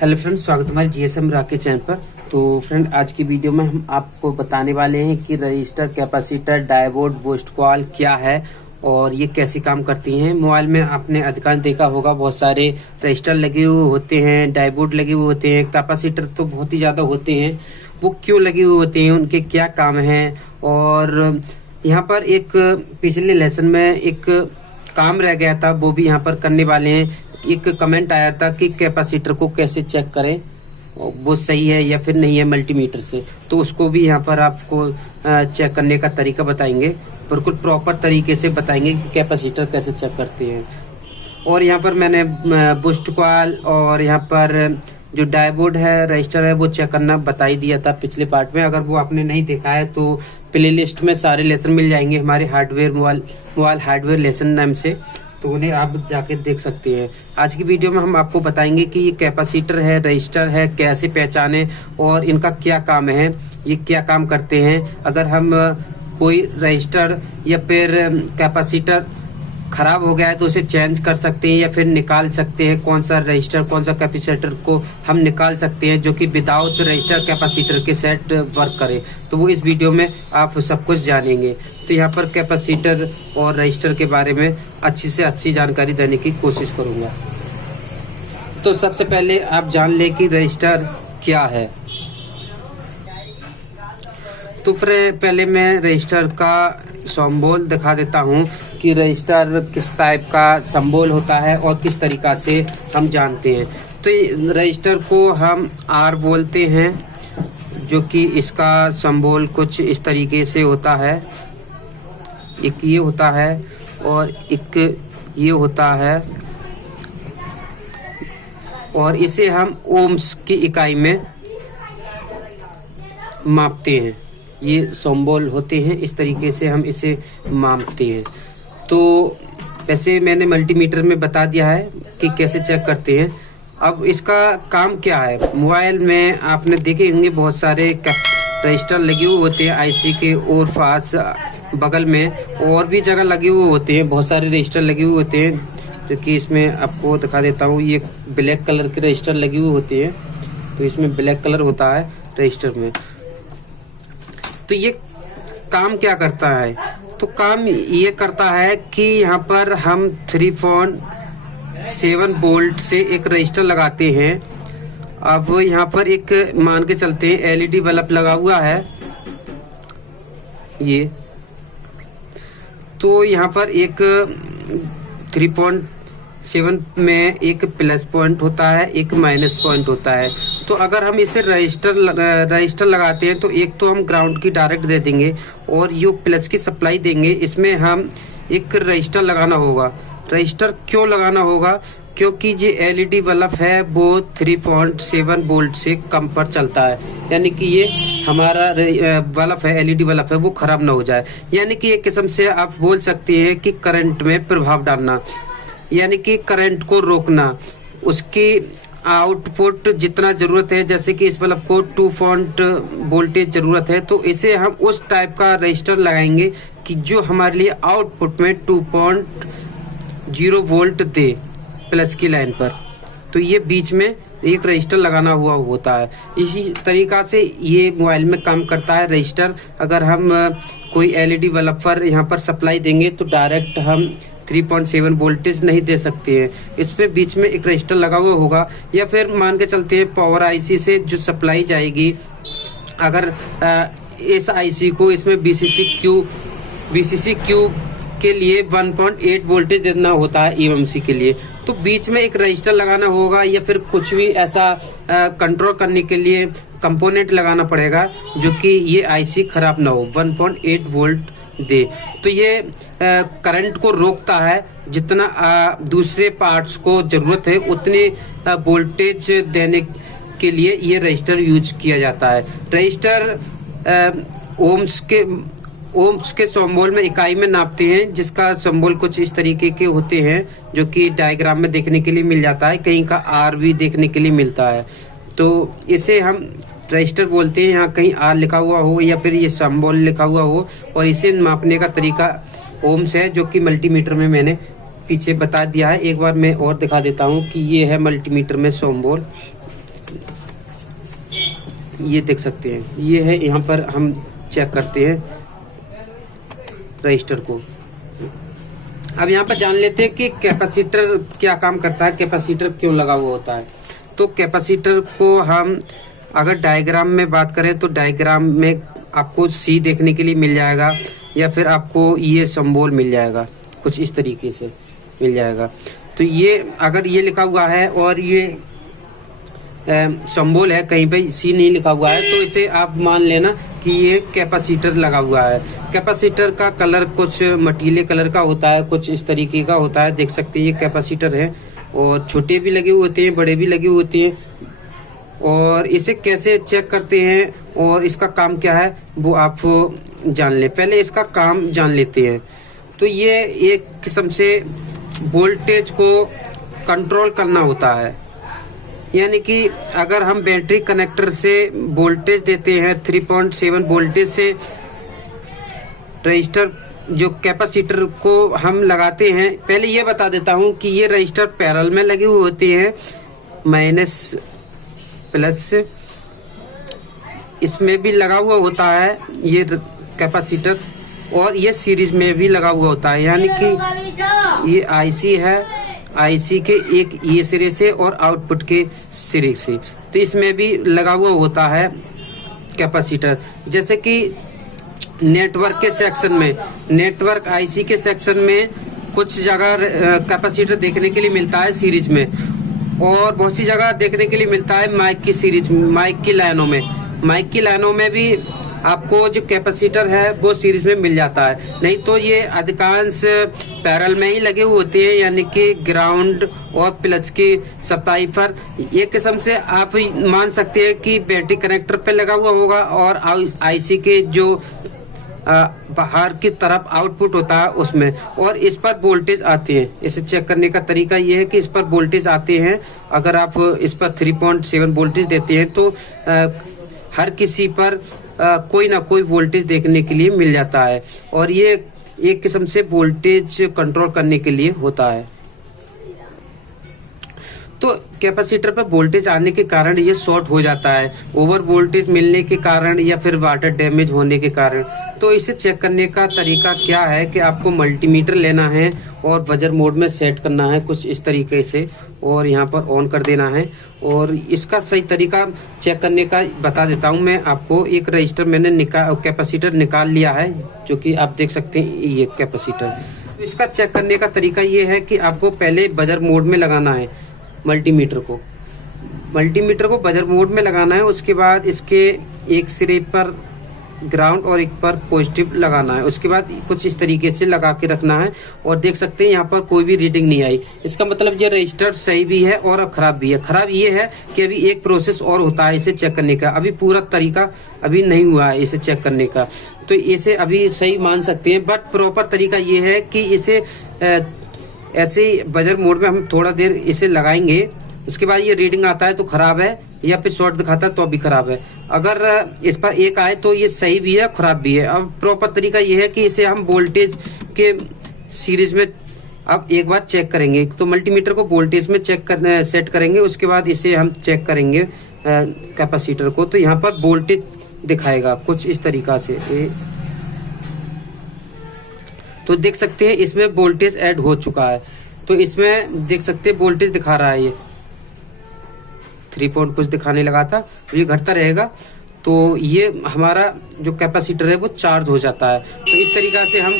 Hello friend, स्वागत है हमारे जीएसएम राकेश चैनल पर। तो फ्रेंड, आज की वीडियो में हम आपको बताने वाले हैं कि register, capacitor, diode, boost coil क्या है और ये कैसे काम करती हैं। मोबाइल में आपने अधिकांश देखा होगा, बहुत सारे रजिस्टर लगे हुए होते हैं, डायोड लगे हुए होते हैं, कैपेसिटर तो बहुत ही ज़्यादा होते हैं। वो क्यों लगे हुए होते हैं, उनके क्या काम हैं। और यहाँ पर एक पिछले लेसन में एक काम रह गया था, वो भी यहाँ पर करने वाले हैं। एक कमेंट आया था कि कैपेसिटर को कैसे चेक करें, वो सही है या फिर नहीं है मल्टीमीटर से, तो उसको भी यहाँ पर आपको चेक करने का तरीका बताएंगे। बिल्कुल प्रॉपर तरीके से बताएंगे कि कैपेसिटर कैसे चेक करते हैं। और यहाँ पर मैंने बूस्ट कॉइल और यहाँ पर जो डायोड है, रजिस्टर है, वो चेक करना बता ही दिया था पिछले पार्ट में। अगर वो आपने नहीं देखा है तो प्लेलिस्ट में सारे लेसन मिल जाएंगे हमारे मोबाइल हार्डवेयर लेसन नाम से, तो उन्हें आप जाके देख सकते हैं। आज की वीडियो में हम आपको बताएंगे कि ये कैपेसिटर है, रजिस्टर है, कैसे पहचाने और इनका क्या काम है, ये क्या काम करते हैं। अगर हम कोई रजिस्टर या फिर कैपेसिटर खराब हो गया है तो उसे चेंज कर सकते हैं या फिर निकाल सकते हैं। कौन सा रजिस्टर, कौन सा कैपेसिटर को हम निकाल सकते हैं जो कि विदाउट रजिस्टर कैपेसिटर के सेट वर्क करे, तो वो इस वीडियो में आप सब कुछ जानेंगे। तो यहाँ पर कैपेसिटर और रजिस्टर के बारे में अच्छी से अच्छी जानकारी देने की कोशिश करूँगा। तो सबसे पहले आप जान लें कि रजिस्टर क्या है। तो फिर पहले मैं रजिस्टर का सिंबल दिखा देता हूँ कि रजिस्टर किस टाइप का सिंबल होता है और किस तरीका से हम जानते हैं। तो रजिस्टर को हम आर बोलते हैं, जो कि इसका सिंबल कुछ इस तरीके से होता है। एक ये होता है और एक ये होता है, और इसे हम ओम्स की इकाई में मापते हैं। ये सिंबल होते हैं, इस तरीके से हम इसे मापते हैं। तो वैसे मैंने मल्टीमीटर में बता दिया है कि कैसे चेक करते हैं। अब इसका काम क्या है। मोबाइल में आपने देखे होंगे बहुत सारे रजिस्टर लगे हुए होते हैं, आईसी के और पास बगल में और भी जगह लगे हुए होते हैं। बहुत सारे रजिस्टर लगे हुए होते हैं, जो कि इसमें आपको दिखा देता हूँ। ये ब्लैक कलर के रजिस्टर लगे हुए होते हैं, तो इसमें ब्लैक कलर होता है रजिस्टर में। तो ये काम क्या करता है, तो काम ये करता है कि यहाँ पर हम 3.7 वोल्ट से एक रजिस्टर लगाते हैं। अब यहाँ पर एक मान के चलते हैं एलईडी बल्ब लगा हुआ है ये। तो यहाँ पर एक 3.7 में एक प्लस पॉइंट होता है, एक माइनस पॉइंट होता है। तो अगर हम इसे रजिस्टर लगाते हैं तो एक तो हम ग्राउंड की डायरेक्ट दे देंगे और यो प्लस की सप्लाई देंगे। इसमें हम एक रजिस्टर लगाना होगा। रजिस्टर क्यों लगाना होगा, क्योंकि जो एलईडी बल्ब है वो 3.7 वोल्ट से कम पर चलता है, यानी कि ये हमारा बल्ब है, एलईडी बल्ब है, वो खराब ना हो जाए। यानी कि एक किस्म से आप बोल सकते हैं कि करंट में प्रभाव डालना, यानी कि करंट को रोकना। उसकी आउटपुट जितना जरूरत है, जैसे कि इस बल्ब को 2 वोल्ट वोल्टेज जरूरत है, तो इसे हम उस टाइप का रजिस्टर लगाएंगे कि जो हमारे लिए आउटपुट में 2.0 वोल्ट दे प्लस की लाइन पर। तो ये बीच में एक रजिस्टर लगाना हुआ होता है। इसी तरीका से ये मोबाइल में काम करता है रजिस्टर। अगर हम कोई एलईडी बल्ब पर यहाँ पर सप्लाई देंगे तो डायरेक्ट हम 3.7 वोल्टेज नहीं दे सकते हैं। इस पे बीच में एक रजिस्टर लगा हुआ होगा, या फिर मान के चलते हैं पावर आईसी से जो सप्लाई जाएगी, अगर इस आईसी को इसमें बीसीसी क्यू के लिए 1.8 वोल्टेज देना होता है ईएमसी के लिए, तो बीच में एक रजिस्टर लगाना होगा, या फिर कुछ भी ऐसा कंट्रोल करने के लिए कंपोनेंट लगाना पड़ेगा जो कि ये आईसी खराब ना हो, 1.8 वोल्ट दे। तो ये करंट को रोकता है। जितना दूसरे पार्ट्स को जरूरत है उतने वोल्टेज देने के लिए ये रजिस्टर यूज किया जाता है। रजिस्टर ओम्स के सिंबल में इकाई में नापते हैं, जिसका सिंबल कुछ इस तरीके के होते हैं, जो कि डायग्राम में देखने के लिए मिल जाता है। कहीं का आर भी देखने के लिए मिलता है, तो इसे हम रजिस्टर बोलते हैं। यहाँ कहीं आर लिखा हुआ हो या फिर ये सिंबल लिखा हुआ हो, और इसे मापने का तरीका ओम्स है, जो कि मल्टीमीटर में मैंने पीछे बता दिया है। एक बार मैं और दिखा देता हूँ कि ये है मल्टीमीटर में सिंबल, ये देख सकते हैं, ये है। यहाँ पर हम चेक करते हैं रजिस्टर को। अब यहाँ पर जान लेते हैं कि कैपेसिटर क्या काम करता है, कैपेसिटर क्यों लगा हुआ होता है। तो कैपेसिटर को हम अगर डायग्राम में बात करें तो डायग्राम में आपको सी देखने के लिए मिल जाएगा, या फिर आपको ये सिंबल मिल जाएगा, कुछ इस तरीके से मिल जाएगा। तो ये अगर ये लिखा हुआ है और ये सिंबल है, कहीं पे सी नहीं लिखा हुआ है, तो इसे आप मान लेना कि ये कैपेसिटर लगा हुआ है। कैपेसिटर का कलर कुछ मटीले कलर का होता है, कुछ इस तरीके का होता है। देख सकते हैं ये कैपेसिटर है, और छोटे भी लगे हुए होते हैं, बड़े भी लगे हुए होते हैं। और इसे कैसे चेक करते हैं और इसका काम क्या है वो आप जान लें। पहले इसका काम जान लेते हैं। तो ये एक किस्म से वोल्टेज को कंट्रोल करना होता है, यानी कि अगर हम बैटरी कनेक्टर से वोल्टेज देते हैं 3.7 वोल्टेज से रजिस्टर जो कैपेसिटर को हम लगाते हैं। पहले ये बता देता हूँ कि ये रजिस्टर पैरेलल में लगे हुए होते हैं, माइनस प्लस इसमें भी लगा हुआ होता है ये कैपेसिटर, और ये सीरीज में भी लगा हुआ होता है। यानी कि ये आईसी है, आईसी के एक ये सिरे से और आउटपुट के सिरे से, तो इसमें भी लगा हुआ होता है कैपेसिटर। जैसे कि नेटवर्क के सेक्शन में, नेटवर्क आईसी के सेक्शन में कुछ जगह कैपेसिटर देखने के लिए मिलता है सीरीज में, और बहुत सी जगह देखने के लिए मिलता है माइक की सीरीज, माइक की लाइनों में। माइक की लाइनों में भी आपको जो कैपेसिटर है वो सीरीज में मिल जाता है। नहीं तो ये अधिकांश पैरेलल में ही लगे हुए होते हैं, यानी कि ग्राउंड और प्लस की सप्लाई पर। एक किस्म से आप मान सकते हैं कि बैटरी कनेक्टर पे लगा हुआ होगा, और आईसी के जो बाहर की तरफ आउटपुट होता है उसमें, और इस पर वोल्टेज आते हैं। इसे चेक करने का तरीका ये है कि इस पर वोल्टेज आते हैं। अगर आप इस पर 3.7 वोल्टेज देते हैं तो हर किसी पर कोई ना कोई वोल्टेज देखने के लिए मिल जाता है, और ये एक किस्म से वोल्टेज कंट्रोल करने के लिए होता है। तो कैपेसिटर पर वोल्टेज आने के कारण ये शॉर्ट हो जाता है, ओवर वोल्टेज मिलने के कारण या फिर वाटर डैमेज होने के कारण। तो इसे चेक करने का तरीका क्या है कि आपको मल्टीमीटर लेना है और बजर मोड में सेट करना है कुछ इस तरीके से, और यहाँ पर ऑन कर देना है। और इसका सही तरीका चेक करने का बता देता हूँ मैं आपको। एक रजिस्टर मैंने कैपेसिटर निकाल लिया है, जो कि आप देख सकते हैं ये कैपेसिटर। इसका चेक करने का तरीका ये है कि आपको पहले बजर मोड में लगाना है मल्टीमीटर को बजर मोड में लगाना है। उसके बाद इसके एक सिरे पर ग्राउंड और एक पर पॉजिटिव लगाना है। उसके बाद कुछ इस तरीके से लगा के रखना है, और देख सकते हैं यहाँ पर कोई भी रीडिंग नहीं आई। इसका मतलब ये रजिस्टर सही भी है और खराब भी है। खराब ये है कि अभी एक प्रोसेस और होता है इसे चेक करने का, अभी पूरा तरीका अभी नहीं हुआ है इसे चेक करने का। तो इसे अभी सही मान सकते हैं, बट प्रॉपर तरीका ये है कि इसे ऐसे बजर मोड में हम थोड़ा देर इसे लगाएंगे। उसके बाद ये रीडिंग आता है तो खराब है, या फिर शॉर्ट दिखाता है तो भी खराब है। अगर इस पर एक आए तो ये सही भी है खराब भी है। अब प्रॉपर तरीका ये है कि इसे हम वोल्टेज के सीरीज में अब एक बार चेक करेंगे। तो मल्टीमीटर को वोल्टेज में सेट करेंगे, उसके बाद इसे हम चेक करेंगे कैपेसिटर को। तो यहाँ पर वोल्टेज दिखाएगा कुछ इस तरीका से, तो देख सकते हैं इसमें वोल्टेज ऐड हो चुका है। तो इसमें देख सकते हैं वोल्टेज दिखा रहा है, ये 3 पॉइंट कुछ दिखाने लगा था, तो ये घटता रहेगा। तो ये हमारा जो कैपेसिटर है वो चार्ज हो जाता है। तो इस तरीका से हम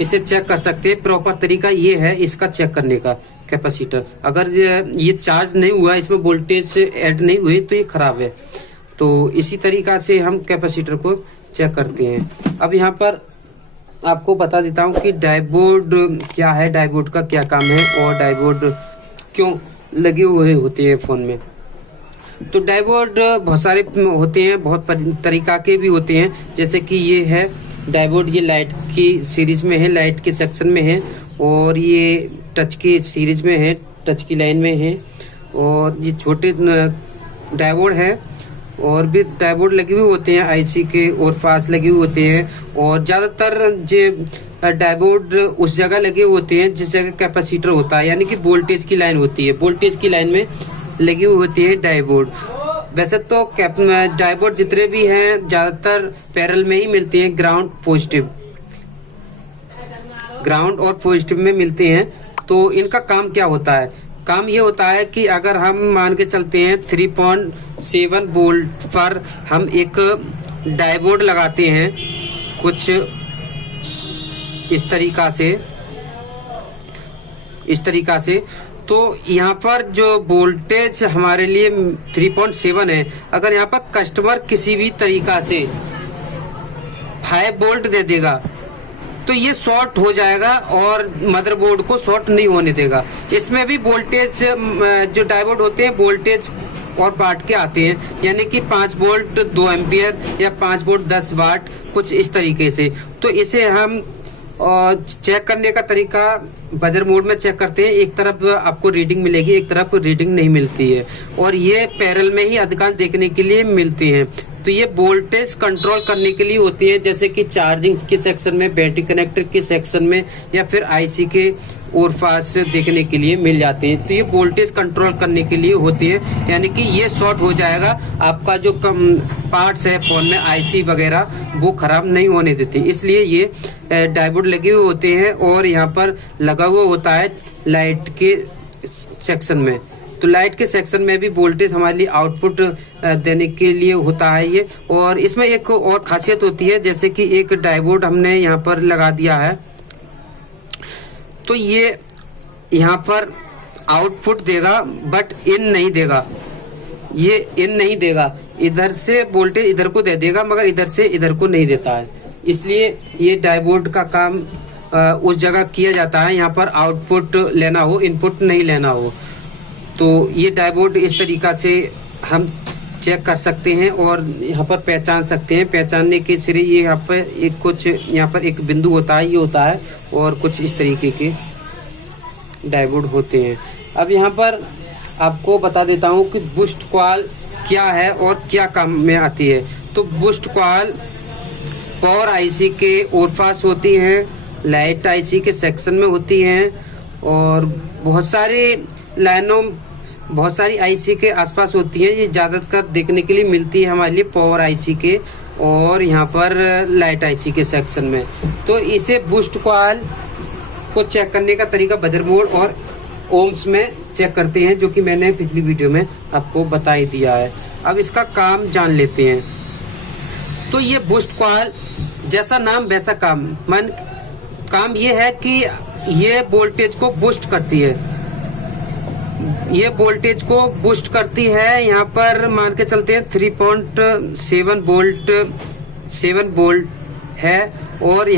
इसे चेक कर सकते हैं। प्रॉपर तरीका ये है इसका चेक करने का कैपेसिटर। अगर ये चार्ज नहीं हुआ, इसमें वोल्टेज ऐड नहीं हुई, तो ये खराब है। तो इसी तरीका से हम कैपेसिटर को चेक करते हैं। अब यहाँ पर आपको बता देता हूँ कि डायोड क्या है, डायोड का क्या काम है, और डायोड क्यों लगे हुए होते हैं फ़ोन में। तो डायोड बहुत सारे होते हैं, बहुत तरीका के भी होते हैं। जैसे कि ये है डायोड, ये लाइट की सीरीज में है, लाइट के सेक्शन में है, और ये टच की सीरीज में है, टच की लाइन में है। और ये छोटे डायोड है, और भी डायोड लगे हुए होते हैं आईसी के, और फास्ट लगे हुए होते हैं। और ज़्यादातर जो डायोड उस जगह लगे होते हैं जिस जगह कैपेसिटर होता है, यानी कि वोल्टेज की लाइन होती है, वोल्टेज की लाइन में लगी हुई होती है डायोड। वैसे तो डायोड जितने भी हैं ज़्यादातर पैरेलल में ही मिलते हैं, ग्राउंड और पॉजिटिव में मिलते हैं। तो इनका काम क्या होता है? काम ये होता है कि अगर हम मान के चलते हैं 3.7 वोल्ट पर हम एक डायोड लगाते हैं कुछ इस तरीका से, तो यहाँ पर जो वोल्टेज हमारे लिए 3.7 है, अगर यहाँ पर कस्टमर किसी भी तरीका से 5 वोल्ट दे देगा तो ये शॉर्ट हो जाएगा और मदरबोर्ड को शॉर्ट नहीं होने देगा। इसमें भी वोल्टेज जो डायोड होते हैं वोल्टेज और बांट के आते हैं, यानी कि 5 वोल्ट 2 एम्पियर या 5 वोल्ट 10 वाट, कुछ इस तरीके से। तो इसे हम चेक करने का तरीका बजर मोड में चेक करते हैं। एक तरफ आपको रीडिंग मिलेगी, एक तरफ रीडिंग नहीं मिलती है, और ये पैरेलल में ही अधिकांश देखने के लिए मिलती हैं। तो ये वोल्टेज कंट्रोल करने के लिए होती है, जैसे कि चार्जिंग के सेक्शन में, बैटरी कनेक्टर के सेक्शन में, या फिर आईसी के और पास देखने के लिए मिल जाते हैं। तो ये वोल्टेज कंट्रोल करने के लिए होती है, यानी कि ये शॉर्ट हो जाएगा, आपका जो कम पार्ट्स है फोन में आईसी वगैरह वो खराब नहीं होने देते, इसलिए ये डायोड लगे हुए होते हैं। और यहाँ पर लगा हुआ होता है लाइट के सेक्शन में। तो लाइट के सेक्शन में भी वोल्टेज हमारे लिए आउटपुट देने के लिए होता है ये। और इसमें एक और खासियत होती है, जैसे कि एक डायोड हमने यहाँ पर लगा दिया है, तो ये यहाँ पर आउटपुट देगा बट इन नहीं देगा, ये इन नहीं देगा, इधर से वोल्टेज इधर को दे देगा मगर इधर से इधर को नहीं देता है। इसलिए ये डायोड का काम उस जगह किया जाता है यहाँ पर आउटपुट लेना हो, इनपुट नहीं लेना हो। तो ये डायोड इस तरीका से हम चेक कर सकते हैं और यहाँ पर पहचान सकते हैं। पहचानने के सिरे ये यहाँ पर एक कुछ यहाँ पर एक बिंदु होता है, ये होता है, और कुछ इस तरीके के डायोड होते हैं। अब यहाँ पर आपको बता देता हूँ कि बूस्ट कॉइल क्या है और क्या काम में आती है। तो बूस्ट कॉइल पावर आईसी के और पास होती हैं, लाइट आईसी के सेक्शन में होती हैं, और बहुत सारी आईसी के आसपास होती है। ये ज़्यादातर देखने के लिए मिलती है हमारे लिए पावर आईसी के और यहाँ पर लाइट आईसी के सेक्शन में। तो इसे बूस्ट कॉइल को चेक करने का तरीका बजर मोड और ओम्स में चेक करते हैं, जो कि मैंने पिछली वीडियो में आपको बता ही दिया है। अब इसका काम जान लेते हैं। तो ये बूस्ट कॉइल जैसा नाम वैसा काम ये है कि ये वोल्टेज को बूस्ट करती है, ये वोल्टेज को बूस्ट करती है। यहाँ पर मान के चलते हैं 3.7 वोल्ट है, और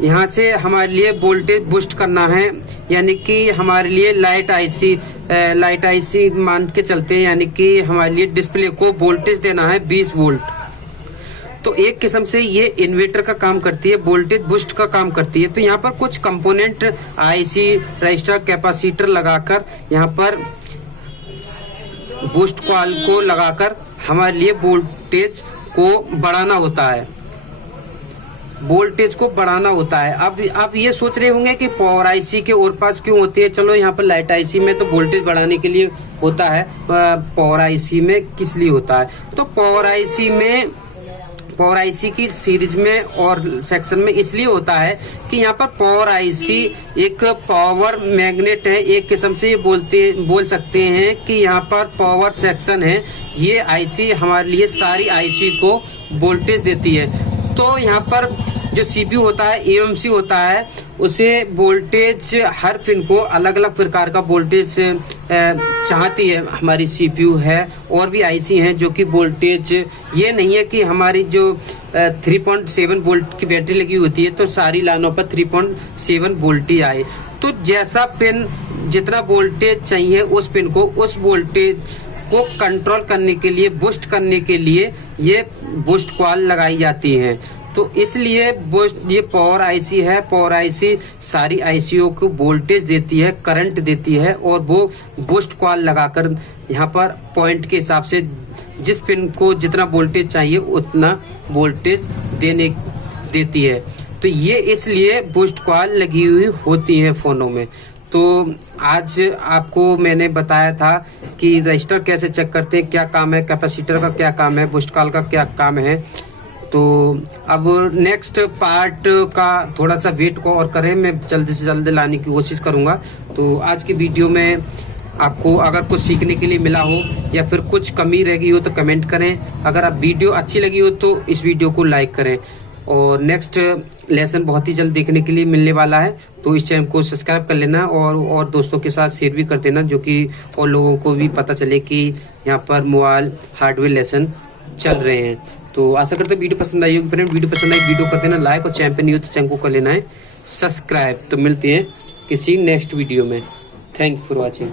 यहाँ से हमारे लिए वोल्टेज बूस्ट करना है, यानी कि हमारे लिए लाइट आईसी मान के चलते हैं, यानी कि हमारे लिए डिस्प्ले को वोल्टेज देना है 20 वोल्ट। तो एक किस्म से ये इन्वर्टर का काम करती है, वोल्टेज बूस्ट का काम करती है। तो यहाँ पर कुछ कंपोनेंट आईसी, रजिस्टर, कैपेसिटर लगाकर यहाँ पर बूस्ट कॉइल को लगाकर हमारे लिए वोल्टेज को बढ़ाना होता है। अब आप ये सोच रहे होंगे कि पावर आईसी के और पास क्यों होती है। चलो, यहाँ पर लाइट आईसी में तो वोल्टेज बढ़ाने के लिए होता है, पावर आईसी में किस लिए होता है? तो पावर आईसी की सीरीज में और सेक्शन में इसलिए होता है कि यहाँ पर पावर आईसी एक पावर मैग्नेट है, एक किस्म से ये बोल सकते हैं कि यहाँ पर पावर सेक्शन है। ये आईसी हमारे लिए सारी आईसी को वोल्टेज देती है। तो यहाँ पर जो सीपीयू होता है, एएमसी होता है, उसे वोल्टेज हर पिन को अलग अलग प्रकार का वोल्टेज चाहती है। हमारी सीपीयू है और भी आईसी हैं जो कि वोल्टेज ये नहीं है कि हमारी जो 3.7 वोल्ट की बैटरी लगी होती है तो सारी लाइनों पर 3.7 वोल्ट ही आए। तो जैसा पिन जितना वोल्टेज चाहिए उस पिन को उस वोल्टेज को कंट्रोल करने के लिए, बूस्ट करने के लिए ये बूस्ट कॉइल लगाई जाती हैं। तो इसलिए ये पावर आईसी है, पावर आईसी सारी आईसीओ को वोल्टेज देती है, करंट देती है, और वो बूस्ट कॉइल लगाकर यहाँ पर पॉइंट के हिसाब से जिस पिन को जितना वोल्टेज चाहिए उतना वोल्टेज देती है। तो ये इसलिए बूस्ट कॉइल लगी हुई होती है फोनों में। तो आज आपको मैंने बताया था कि रजिस्टर कैसे चेक करते हैं, क्या काम है, कैपेसिटर का क्या काम है, बूस्ट कॉइल का क्या काम है। तो अब नेक्स्ट पार्ट का थोड़ा सा वेट को और करें, मैं जल्दी से जल्दी लाने की कोशिश करूँगा। तो आज की वीडियो में आपको अगर कुछ सीखने के लिए मिला हो या फिर कुछ कमी रह गई हो तो कमेंट करें। अगर आप वीडियो अच्छी लगी हो तो इस वीडियो को लाइक करें। और नेक्स्ट लेसन बहुत ही जल्द देखने के लिए मिलने वाला है, तो इस चैनल को सब्सक्राइब कर लेना और दोस्तों के साथ शेयर भी कर देना, जो कि और लोगों को भी पता चले कि यहाँ पर मोबाइल हार्डवेयर लेसन चल रहे हैं। तो आशा करते हैं वीडियो पसंद आई होगी। फ्रेंड वीडियो पसंद आई वीडियो कर देना लाइक, और चैनल पे न्यू तो चैनल को कर लेना है सब्सक्राइब। तो मिलते हैं किसी नेक्स्ट वीडियो में। Thank you for watching.